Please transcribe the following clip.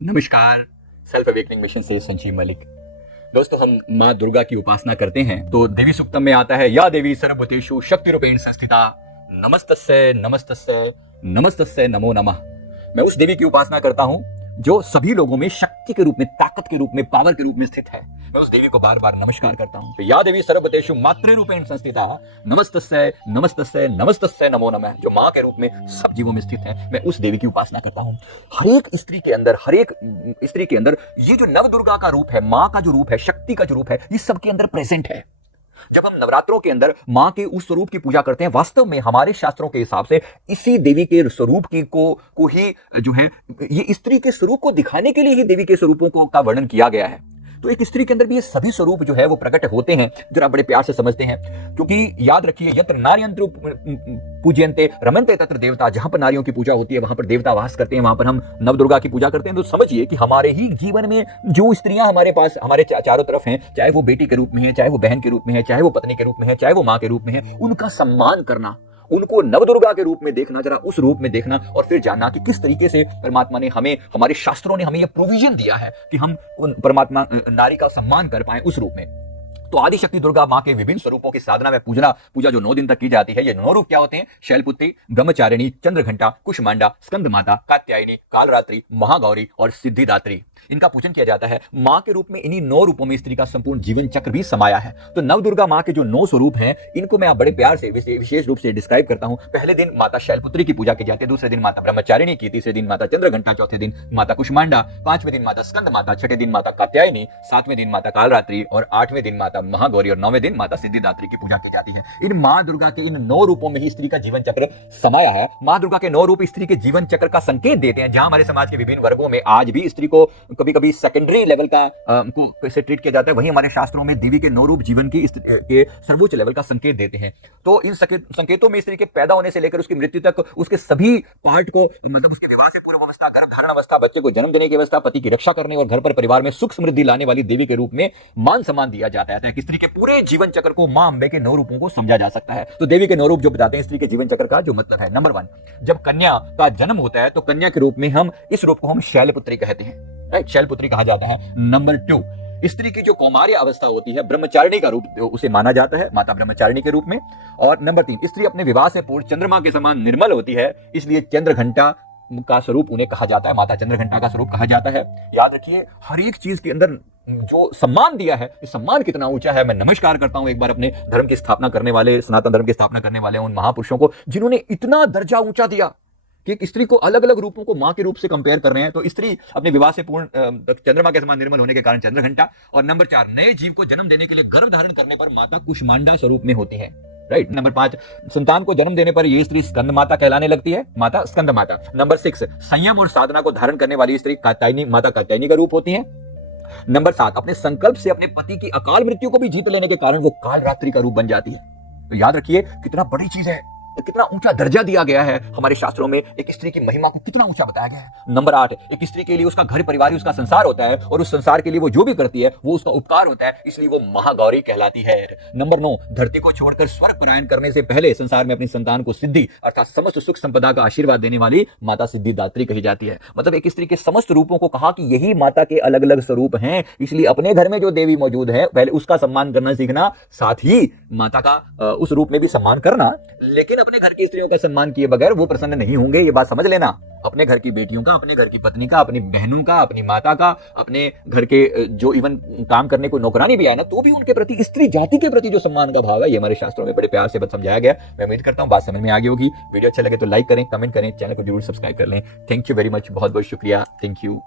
नमस्कार। Self awakening mission से संजीव मलिक। दोस्तों, हम माँ दुर्गा की उपासना करते हैं तो देवी सूक्तम में आता है, या देवी सर्वभूतेषु शक्तिरूपेण संस्थिता नमस्तस्यै नमस्तस्यै नमस्तस्यै नमो नमः। मैं उस देवी की उपासना करता हूं जो सभी लोगों में शक्ति के रूप में, ताकत के रूप में, पावर के रूप में स्थित है। मैं उस देवी को बार बार नमस्कार करता हूं। तो या देवी सर्वभूतेषु मातृरूपेण संस्थिता नमस्तस्यै नमस्तस्यै नमस्तस्यै नमो नमः, जो माँ के रूप में सब जीवों में स्थित है, मैं उस देवी की उपासना करता हूं। हर एक स्त्री के अंदर ये जो नव दुर्गा का रूप है, माँ का जो रूप है, शक्ति का जो रूप है, ये सबके अंदर प्रेजेंट है। जब हम नवरात्रों के अंदर माँ के उस स्वरूप की पूजा करते हैं, वास्तव में हमारे शास्त्रों के हिसाब से इसी देवी के स्वरूप की को ही जो है, ये स्त्री के स्वरूप को दिखाने के लिए ही देवी के स्वरूपों का वर्णन किया गया है। तो एक स्त्री के अंदर भी ये सभी स्वरूप जो है वो प्रकट होते हैं, जरा बड़े प्यार से समझते हैं। क्योंकि याद रखिए, यत्र नार्यंत्र पूज्यन्ते रमन्ते तत्र देवता, जहां पर नारियों की पूजा होती है वहां पर देवता वास करते हैं, वहां पर हम नव दुर्गा की पूजा करते हैं। तो समझिए कि हमारे ही जीवन में जो स्त्रियां हमारे पास, हमारे चारों तरफ हैं, चाहे वो बेटी के रूप में है, चाहे वो बहन के रूप में है, चाहे वो पत्नी के रूप में है, चाहे वो माँ के रूप में है, उनका सम्मान करना, उनको नवदुर्गा के रूप में देखना, जरा उस रूप में देखना, और फिर जानना कि किस तरीके से परमात्मा ने हमें, हमारे शास्त्रों ने हमें यह प्रोविजन दिया है कि हम उन परमात्मा नारी का सम्मान कर पाए उस रूप में। तो आदिशक्ति दुर्गा माँ के विभिन्न स्वरूपों की साधना में पूजा जो 9 दिन तक की जाती है, ये 9 रूप क्या होते हैं? शैलपुत्री, ब्रह्मचारिणी, चंद्रघंटा, कुष्मांडा, स्कंद माता, कात्यायनी, कालरात्रि, महागौरी और सिद्धिदात्री। इनका पूजन किया जाता है। माँ के रूप में इन्हीं 9 रूपों में स्त्री का संपूर्ण जीवन चक्र भी समाया है। तो नव दुर्गा माँ के जो 9 स्वरूप हैं, इनको मैं बड़े प्यार से विशेष रूप से डिस्क्राइब करता हूँ। पहले दिन माता शैलपुत्री की पूजा की जाती है, दूसरे दिन माता ब्रह्मचारिणी की, तीसरे दिन माता चंद्रघंटा, चौथे दिन माता कुष्मांडा, 5वें दिन माता स्कंद माता, 6ठे दिन माता कात्यायनी, 7वें दिन माता कालरात्रि और 8वें दिन माता महागौरी और 9वें दिन माता सिद्धिदात्री की पूजा की जाती है। इन माँ दुर्गा के इन 9 रूपों में ही स्त्री का जीवन चक्र समाया है। माँ दुर्गा के 9 रूप स्त्री के जीवन चक्र का संकेत देते हैं। जहां हमारे समाज के विभिन्न वर्गों में आज भी स्त्री को कभी-कभी सेकेंडरी लेवल का को कैसे ट्रीट किया जाता है, वहीं हमारे शास्त्रों में देवी के 9 रूप जीवन की के सर्वोच्च लेवल का संकेत देते हैं। तो इन संकेतों में स्त्री के पैदा होने से लेकर उसकी मृत्यु तक उसके सभी पार्ट को, मतलब उसके विवाह से पूर्व अवस्था, गर्भधारण अवस्था, बच्चे को जन्म देने की अवस्था, पति की रक्षा करने और घर पर परिवार में सुख समृद्धि लाने वाली देवी के रूप में मान सम्मान दिया जाता है। कि स्त्री के पूरे जीवन चक्र को मां अंबे के 9 रूपों को समझा जा सकता है। तो देवी के 9 रूप जो बताते हैं स्त्री के जीवन चक्र का जो मतलब है, नंबर 1, जब कन्या का जन्म होता है तो कन्या के रूप में हम इस रूप को हम शैलपुत्री कहते हैं, राइट? शैलपुत्री कहा जाता है। नंबर 2, स्त्री की जो कौमार्य अवस्था होती है, ब्रह्मचारिणी का रूप उसे माना जाता है, माता ब्रह्मचारिणी के रूप में। और नंबर 3, स्त्री अपने विवाह से पूर्व चंद्रमा के समान निर्मल होती है, इसलिए चंद्रघंटा का स्वरूप उन्हें कहा जाता है, माता चंद्रघंटा का स्वरूप कहा जाता है। याद रखिए, हर एक चीज के अंदर जो सम्मान दिया है, ये सम्मान कितना ऊंचा है। मैं नमस्कार करता हूं एक बार अपने धर्म की स्थापना करने वाले, सनातन धर्म की स्थापना करने वाले उन महापुरुषों को जिन्होंने इतना दर्जा ऊंचा दिया कि एक स्त्री को अलग अलग रूपों को मां के रूप से कंपेयर कर रहे हैं। तो स्त्री अपने विवाह से पूर्ण चंद्रमा के समान निर्मल होने के कारण चंद्रघंटा। और नंबर 4, नए जीव को जन्म देने के लिए गर्भ धारण करने पर माता कुष्मांडा स्वरूप में होती है, राइट? नंबर 5, संतान को जन्म देने पर यह स्त्री स्कंद माता कहलाने लगती है, माता स्कंद माता। नंबर 6, संयम और साधना को धारण करने वाली स्त्री कात्यायनी, माता कात्यायनी का रूप होती है। नंबर 7, अपने संकल्प से अपने पति की अकाल मृत्यु को भी जीत लेने के कारण वो कालरात्रि का रूप बन जाती है। तो याद रखिए, कितना बड़ी चीज है, कितना ऊंचा दर्जा दिया गया है हमारे शास्त्रों में, एक स्त्री की महिमा को कितना ऊंचा बताया गया है। नंबर 8, एक स्त्री के लिए उसका घर परिवार ही उसका संसार होता है, और उस संसार के लिए वो जो भी करती है वो उसका उपकार होता है, इसलिए वो महागौरी कहलाती है। नंबर 9, धरती को छोड़कर स्वर्ग पलायन करने से पहले संसार में अपनी संतान को सिद्धि अर्थात समस्त सुख संपदा का आशीर्वाद देने वाली माता सिद्धिदात्री कही जाती है। मतलब एक स्त्री के समस्त रूपों को कहा कि यही माता के अलग अलग स्वरूप हैं, इसलिए अपने घर में जो देवी मौजूद है पहले उसका सम्मान करना सीखना, साथ ही माता का उस रूप में भी सम्मान करना। लेकिन अपने घर की स्त्रियों का सम्मान किए बगैर वो प्रसन्न नहीं होंगे, ये बात समझ लेना। अपने घर की बेटियों का, अपने घर की पत्नी का, अपनी बहनों का, अपनी माता का, अपने घर के जो इवन काम करने को नौकरानी भी आए ना, तो भी उनके प्रति, स्त्री जाति के प्रति जो सम्मान का भाव है, ये हमारे शास्त्रों में बड़े प्यार से समझाया गया। मैं उम्मीद करता हूँ बात समझ में आ गई होगी। वीडियो अच्छा लगे तो लाइक करें, कमेंट करें, चैनल को जरूर सब्सक्राइब कर लें। थैंक यू वेरी मच, बहुत बहुत शुक्रिया। Thank you.